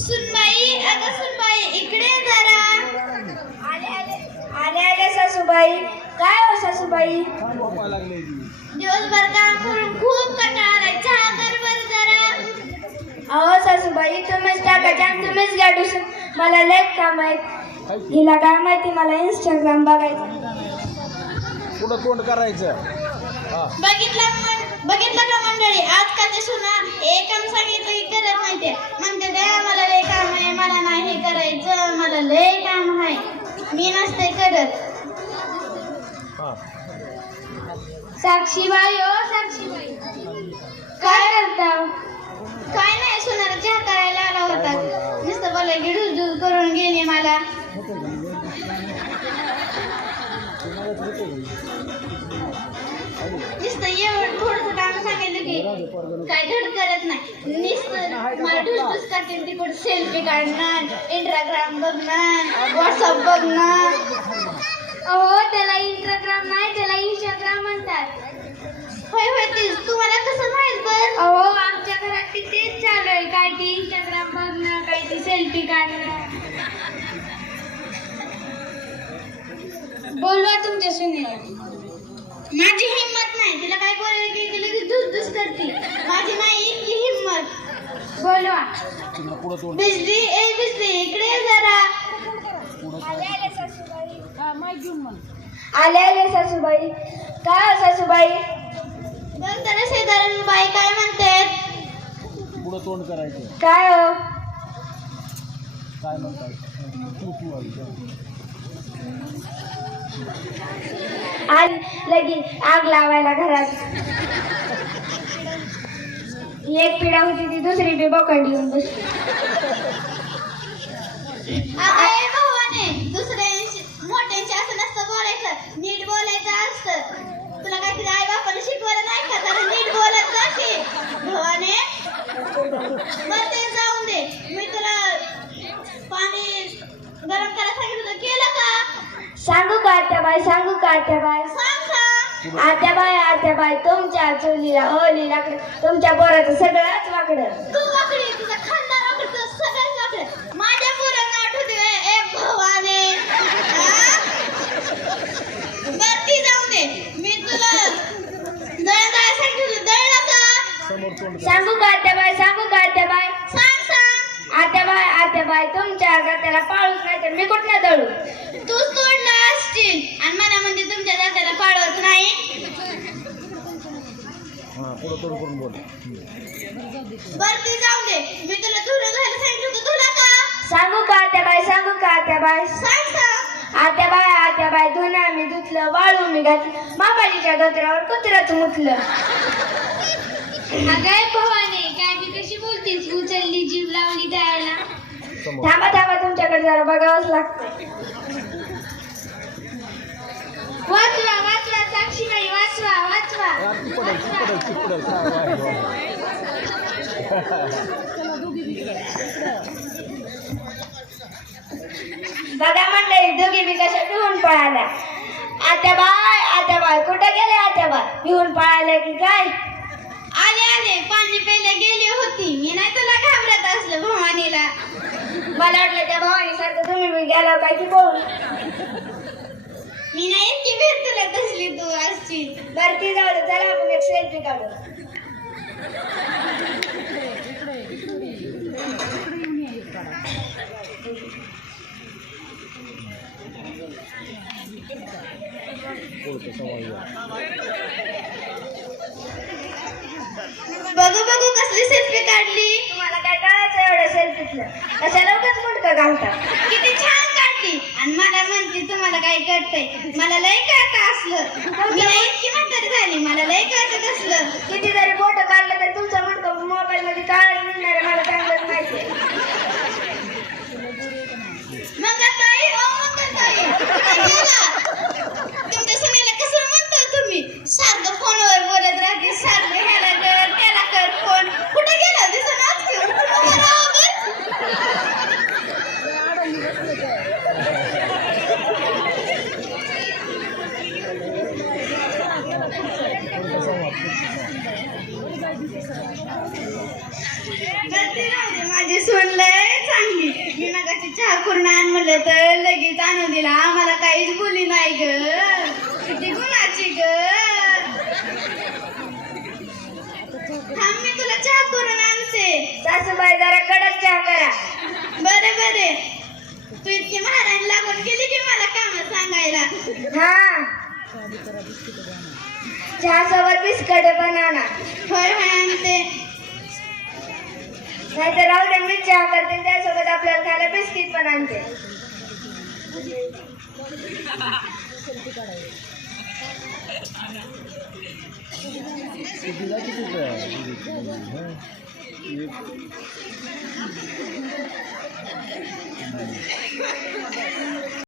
सुनबाई, अगं सुनबाई, इकडे ये जरा. आले सासूबाई. काय हो सासूबाई? दिवसभर काम करून खूप कंटाळा आलाय. चहा कर बरं जरा. अहो सासूबाई, तुम्हीच टाकायचे आणि तुम्हीच घ्या डुसून. मला लय काम आहे. हिला काय माहिती, मला इंस्टाग्राम बघायचं. पुढं तोंड करायचं. बघितलं का मंडळी, आजकालचे सुना एक काम सांगितलं की करत नाही ते. म्हणते द्या मला लय काम आहे, मला नाही हे करायचं, मला लय काम आहे, मी नसते करत. साक्षीबाई हो साक्षीबाई, काय करता? काय नाही, सुनाला चहा करायला आला होता. नुसतं बोलाय की ढुस करून गेली मला. नुसतं एवढं थोडंसं काम सांगितलं की काय धड करत नाही. नुसतं मला ढुस करते. तिकडे सेल्फी काढणार, इंस्टाग्राम बघणार, व्हॉट्सअप बघणार. अहो त्याला इंस्टाग्राम नाही, त्याला इंस्टाग्राम म्हणतात. होय होय, तेच तुम्हाला कसं माहित बर? अहो आमच्या घरात तेच चालू आहे. काय ते इंस्टाग्राम बघणं, काय ते सेल्फी काढणं. बोलवा तुमच्या सुनेला. माझी हिंमत नाही, तिला काय बोलायला की लगेच धुस करते. माझी नाही इतकी हिंमत. बोलवा. बिजली, ए बिजली, इकडे ये जरा. आले सासूबाई. काय सासूबाई? बघ जरा शेजाऱ्यानं बाई काय म्हणतात. पुढं तोंड करायचं. काय हो? काय म्हणतात? आणि लगेच आग लावायला घरात. एक पिढा होती ती दुसरी बी बोकांडी येऊन बसली. अगं भावाने, दुसऱ्यांशी मोठ्यांशी असं नसतं बोलायचं, नीट बोलायचं असतं. तुला काय तुझ्या आई बापाला शिकवलं नाही का? जरा नीट बोलत जाते भावाने. बरं ते जाऊन दे, मी तुला पाणी गरम करायला सांगितलं, केलं का? सांगू का आत्याबाई? सांगू का आत्याबाई? सांग सांग. आत्याबाई तुमच्या चुलीला ओली लाकडं, तुमच्या पोराचं सगळंच वाकडं. तू वाकडी, तुझं खानदार वाकडी, तुझं सगळंच वाकडं. माझ्या पोरांना आठवते ए भावाने. बरं ती जाऊ दे, मी तुला दळण सांगितलं, दळलं का? सांगू का आत्याबाई? सांगू का आत्याबाई? सांग सांग. आत्याबाई तुमच्या जात्याला पाळूच नाही तर मी कुठनं दळू? तू सोडला असशील आणि मला म्हणजे तुमच्या जात्याला पाळवत नाही. पुढं तोंड करून बोल. बरं ती जाऊ दे, मी तुला धुणं घालायला सांगितलं होतं, तुला का? सांगू का आत्याबाई? सांगू का आत्याबाई? सांग सांग. आत्याबाई धुणं मी धुतलं, वाळू मी घातलं, मामाजीच्या धोत्रावर कुत्र्याचं मुतलं. अगं भवाने, काय मी कशी बोलतेस? उचलली जीव लावली द्यायला. थांबा तुमच्याकडे जरा बघावंच लागतं. वाचवा साक्षीबाई, वाचवा. बघा मंडळी, दोघी बी कशा पिऊन पळाल्या. आत्याबाई कुठे गेले? आत्याबाई पिऊन पळाल्या की काय? आले पाणी प्यायला गेली होती. मी नाही तुला घाबरत असलं भवानीला. मला वाटलं त्या भावानी सारखं तुम्ही बी गेला काय की बोल. मी नाही इतकी भेट तुला कसली तू असशील. बरं ती जाऊ दे, चला आपण एक सेल्फी काढू. बघू कसली सेल्फी काढली. तुम्हाला काय कळायचं एवढ्या सेल्फीतलं? कशाला उगाच मुंडकं घालतात? किती छान काढली आणि मला म्हणते तुम्हाला काय कळतंय. मला लय कळतं असलं. मी नाही इतकी म्हातारी झाली, मला लय कळतं असलं. किती जरी फोटो काढले तरी तुमचं मुंडकं मोबाईल मध्ये काढायला निघणार आहे, मला चांगलंच माहिती. मंगलताई, ओ मंगलताई, कुठे गेला? तुमच्या सुनेला कसं म्हणता तुम्ही? सारखं फोनवर बोलत राहते, सारखं ह्याला कर त्याला कर फोन. कुठे गेला? दिसनाच की. उभं राहा माझी सून लय चांगली. मी नगाची चहा करून आण म्हणलं तर लगेच आणून दिला. आम्हाला काहीच बोली नाही ग. किती गुणाची ग. थांब मी तुला चहा करून आणते. सासूबाई जरा कडक चहा करा. बरे बरे. तू इतकी महाराणी लागून गेली की मला काम सांगायला. हा चहा सोबत बिस्किट पण आणा. होय होय आणते. नाहीतर राहू दे, मी चहा करते त्यासोबत आपल्याला खायला बिस्किट पण आणते. किती